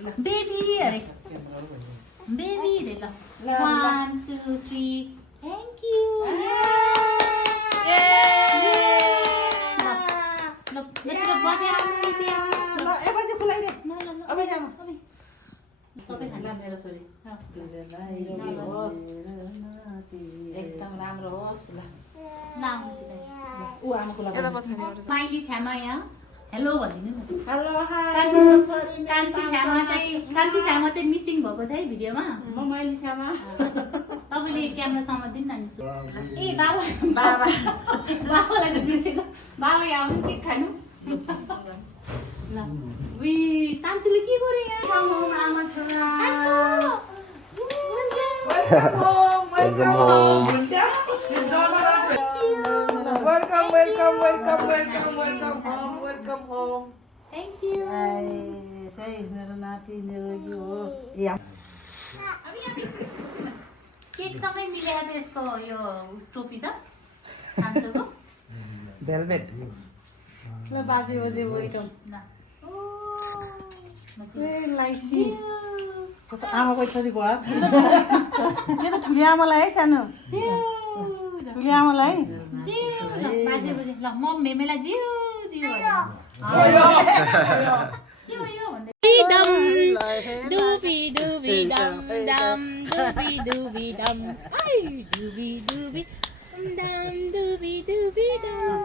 baby अरे baby रे ल 1 2 3 थ्याङ्क यू ल यसो बजे आउनु नि बिहा ल ए बजे खुलाइदे ल ल ल अबे जाम तपाईँ खानु मेरो छोरी निरोगी होस् एकदम राम्रो होस् ल ल आउनुसित ऊ आमाको लागि माइली छ्यामा यहाँ हेलो भनिदिनु न हेलो हाय कान्छी छ्यामा चाहिँ मिसिङ भएको छ है भिडियोमा म माइली छ्यामा तपाईँले क्यामेरा समात्दिनु न नि ए बाबा बाबा बाबालाई त बिर्सेको बाबा यहाँ आउनु केक खानु ल वी कान्छीले के गर्यो यहाँ आमा छोरा welcome home welcome home thank you सही मेरो नाति निरोगी होस् केकसँगै मिलाएर यसको यो टोपी त कान्छोको भेलभेट ल बाजे बजे वेलकम ल लाइसी आमाको छोरीको हात यो त ठुली आमालाई है सानो ठुली आमालाई बाजे बजे ल म मेमेलाई जिउ जिउ डुबी डुबी डम डम डुबी डुबी डम आई डुबी डुबी डम डुबी डुबी डम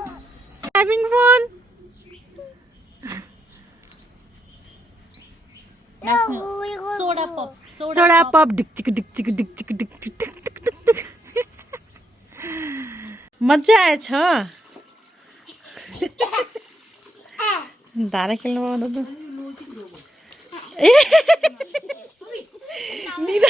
having fun सोडा पप डिक चिक डिक चिक डिक चिक डिक चिक डिक डिक डिक डिक मजा आएछ धारा खेल्नु पाउँदा त ए निदा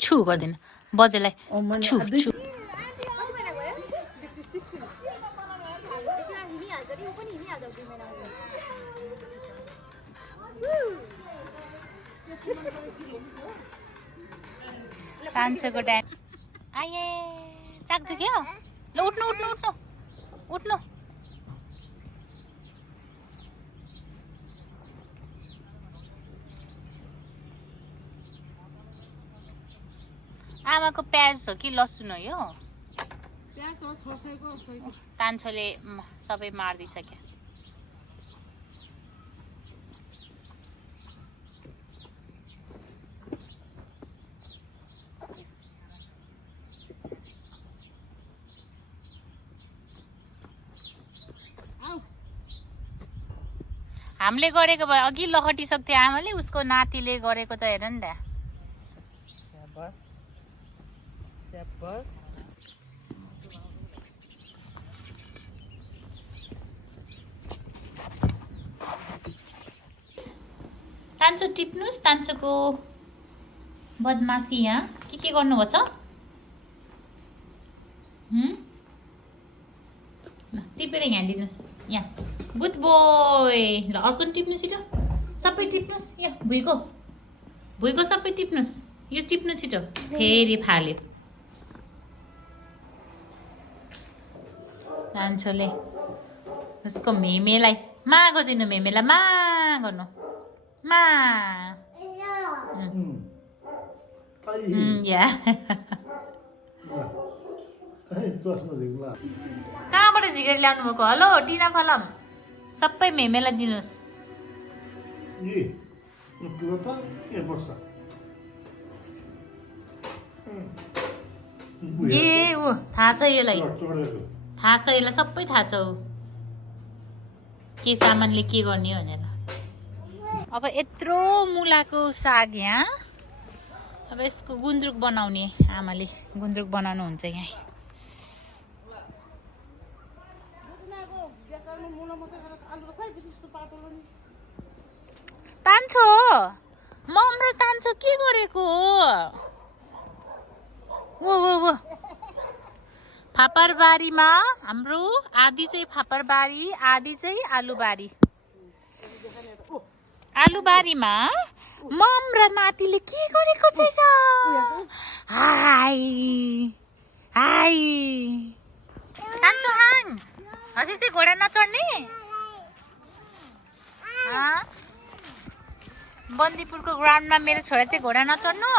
छु गर्दिन बजेलाई छु छु कान्छोको ड्यान आए चाक दुख्यो ल उठ्नु उठ्नु उठ्नु उठ्नु आमाको प्याज हो कि लसुन हो यो कान्छोले सबै मारिदिइसक्यो हामीले गरेको भए अघि लखटिसक्थ्यो आमाले उसको नातिले गरेको त हेर नि त तान्छो टिप्नुस् तान्छोको बदमासी यहाँ के गर्नुभएको छ टिपेर यहाँ दिनुहोस् यहाँ गुड बोय ल अर्को टिप्नुहोस् छिटो सबै टिप्नुहोस् यहाँ भुइँको सबै टिप्नुहोस् यो टिप्नु छिटो फेरि फाल्यो कान्छोले उसको मेमेलाई मा गरिदिनु मेमेलाई मा गर्नु मा या कहाँबाट झिकेर ल्याउनु भएको हेलो टिना फलम सबै मेमेलाई दिनुहोस् ए ऊ थाहा छ यसलाई थाहा छ यसलाई सबै थाहा छ ऊ के सामानले के गर्ने भनेर अब यत्रो मुलाको साग यहाँ अब यसको गुन्द्रुक बनाउने आमाले गुन्द्रुक बनाउनु हुन्छ यहाँ तान्छो मम्रो तान्छो के गरेको हो वो फापरबारीमा हाम्रो आधी चाहिँ फापरबारी आधी चाहिँ आलुबारी आलुबारीमा मम र नातिले के गरेको छ हाई हाई तान्छो हाङ हजुर चाहिँ घोडा नचढ्ने बन्दीपुरको ग्राउन्डमा मेरो छोरा चाहिँ घोडा नचढ्नु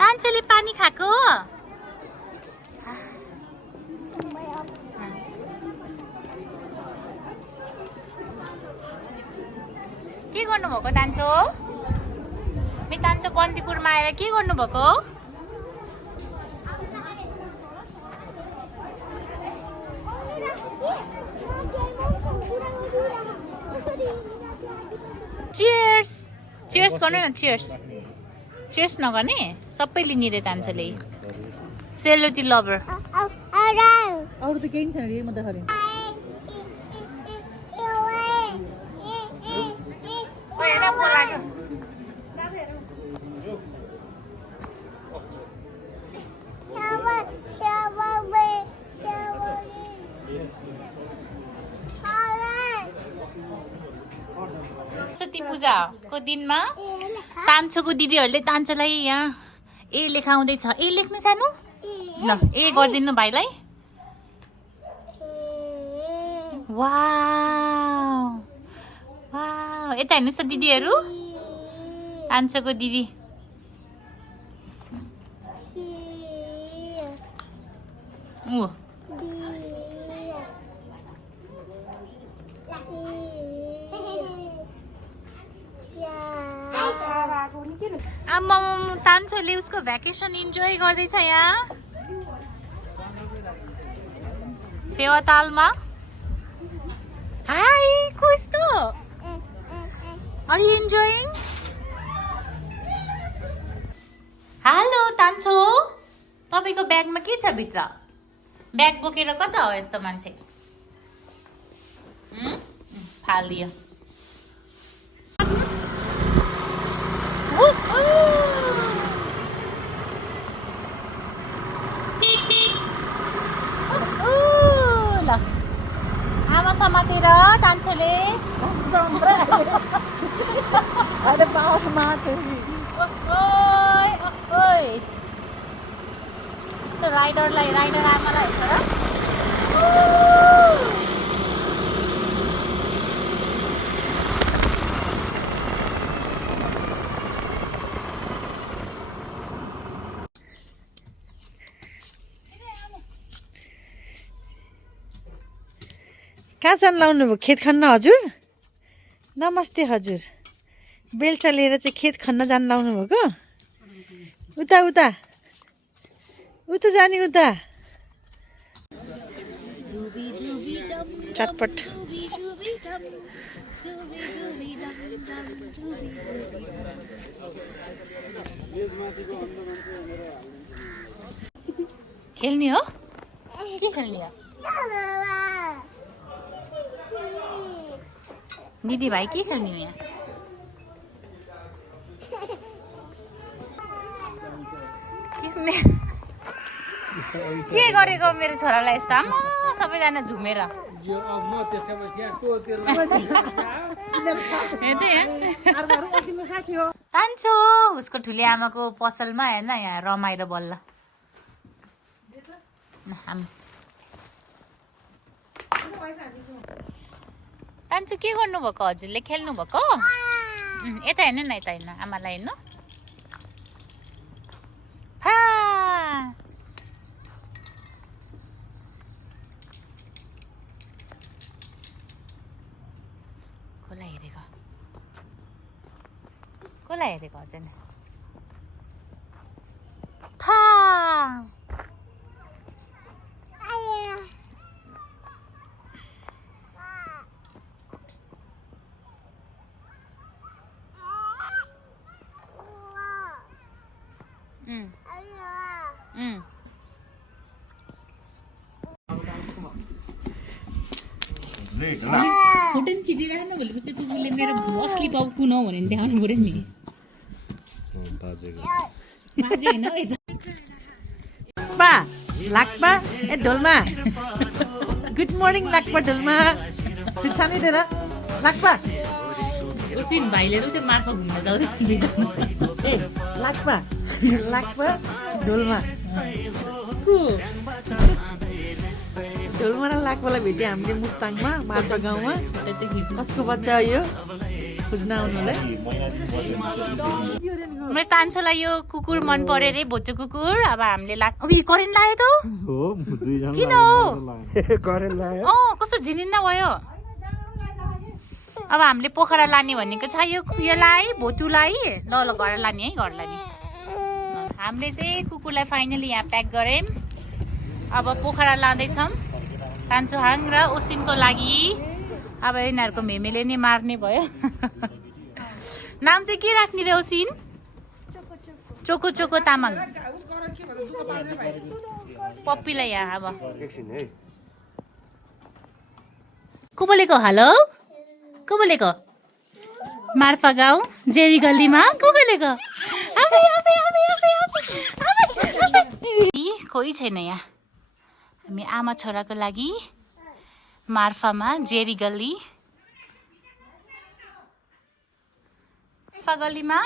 तान्छोले पानी खाएको के गर्नुभएको तान्छो मे तान्छो बन्दीपुरमा आएर के गर्नुभएको चियर्स चियर्स गर्नु न चियर्स चियर्स नगर्ने सबै लिने रे तान्छोले सेलरोटी लभर अरू त केही छैन रे म देखाउने सरस्वती पूजाको दिनमा तान्छोको दिदीहरूले तान्छोलाई यहाँ ए लेखाउँदैछ ए लेख्नु सानो ल ए गरिदिनु भाइलाई वाउ वाउ यता हेर्नुहोस् त दिदीहरू तान्छोको दिदी ऊ आम्मा तान्छोले उसको भ्याकेसन इन्जोय गर्दैछ यहाँ फेवातालमा हाई कस्तो आर यु इन्जोइङ हेलो तान्छो तपाईको ब्यागमा के छ भित्र ब्याग बोकेर कता हो यस्तो मान्छे फालिदियो ल आमा समातेर तान्छोले अरे बाबा यस्तो राइडरलाई राइडर आमालाई हेर्छ र कहाँ जान लाउनु भयो खेत खन्न हजुर नमस्ते हजुर बेलचा लिएर चाहिँ खेत खन्न जान लाउनु भएको उता उता उता जाने उता चटपट खेल्ने हो के खेल्ने हो दिदी भाइ के खेल्ने हो यहाँ के गरेको मेरो छोरालाई यस्तो आम्मा सबैजना झुमेर तान्छो उसको ठुली आमाको पसलमा हेर्न यहाँ रमाइलो बल्ल तान्छो के गर्नुभएको हजुरले खेल्नु भएको यता हेर्नु न यता हेर्नु आमालाई हेर्नु कसलाई हेरेको अझै फा फोटो पनि खिचिरहेन भोलिपछि कुकुरले मेरो असली बाउ कुन हो भनेर देखाउनु पऱ्यो नि बाजे होइन है त बा लाक्पा ए ढोलमा गुड मर्निङ लाक्पा ढोलमा सानै दिएर लाक्पा उसिन भाइले त्यो मार्फा घुम्न जाउँछ दुईजना ए लाक्पा लाक्पा ढोलमा ढोलमा र लाक्पालाई भेट्यो हामीले मुस्ताङमा मार्फा गाउँमा कसको बच्चा हो यो खोज्न आउनुलाई मेरो तान्छोलाई यो कुकुर मन पर्यो अरे भोटो कुकुर अब हामीले अब यो करेन्ट लाग्यो त किन हो कस्तो झिनिन्न भयो अब हामीले पोखरा लाने भनेको छ योलाई भोटुलाई ल घर लाने है घर लाने हामीले चाहिँ कुकुरलाई फाइनली यहाँ प्याक गऱ्यौँ अब पोखरा लाँदैछौँ तान्छोहाङ र ओसिनको लागि अब यिनीहरूको मेमेले नै मार्ने भयो नाम चाहिँ के राख्ने रे ओसिन चोको चोको तामाङ पप्पीलाई यहाँ अब को बोलेको हेलो को बोलेको मार्फा गाउँ जेरी गल्लीमा को बोलेको कोही छैन यहाँ हामी आमा छोराको लागि मार्फामा जेरी गल्ली मार्फा गल्लीमा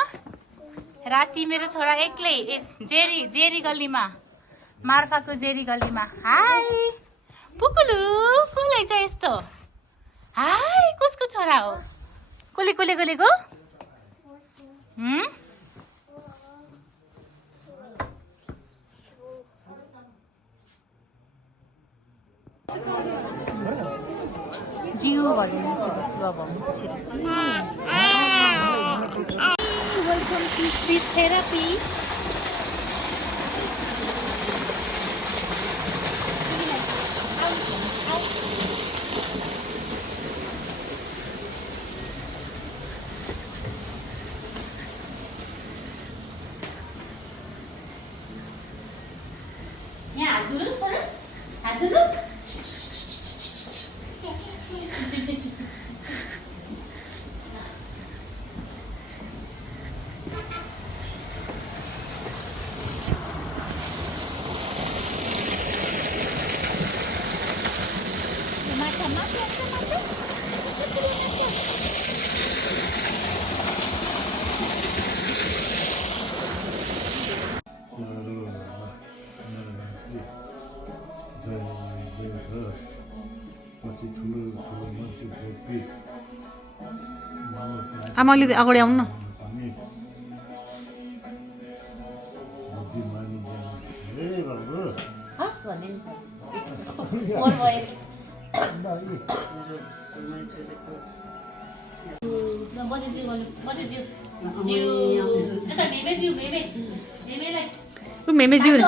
राति मेरो छोरा एक्लै जेरी गल्लीमा मार्फाको जेरी गल्लीमा हाई पुकुलु कसलाई चाहिँ यस्तो हाई कसको छोरा हो कसले बोलेको जिउ वेलकम टु फिश थेरापी यहाँ हात धुनुहोस् सर हात धुनुहोस् आमा अलि अगाडि आउनु न जिउ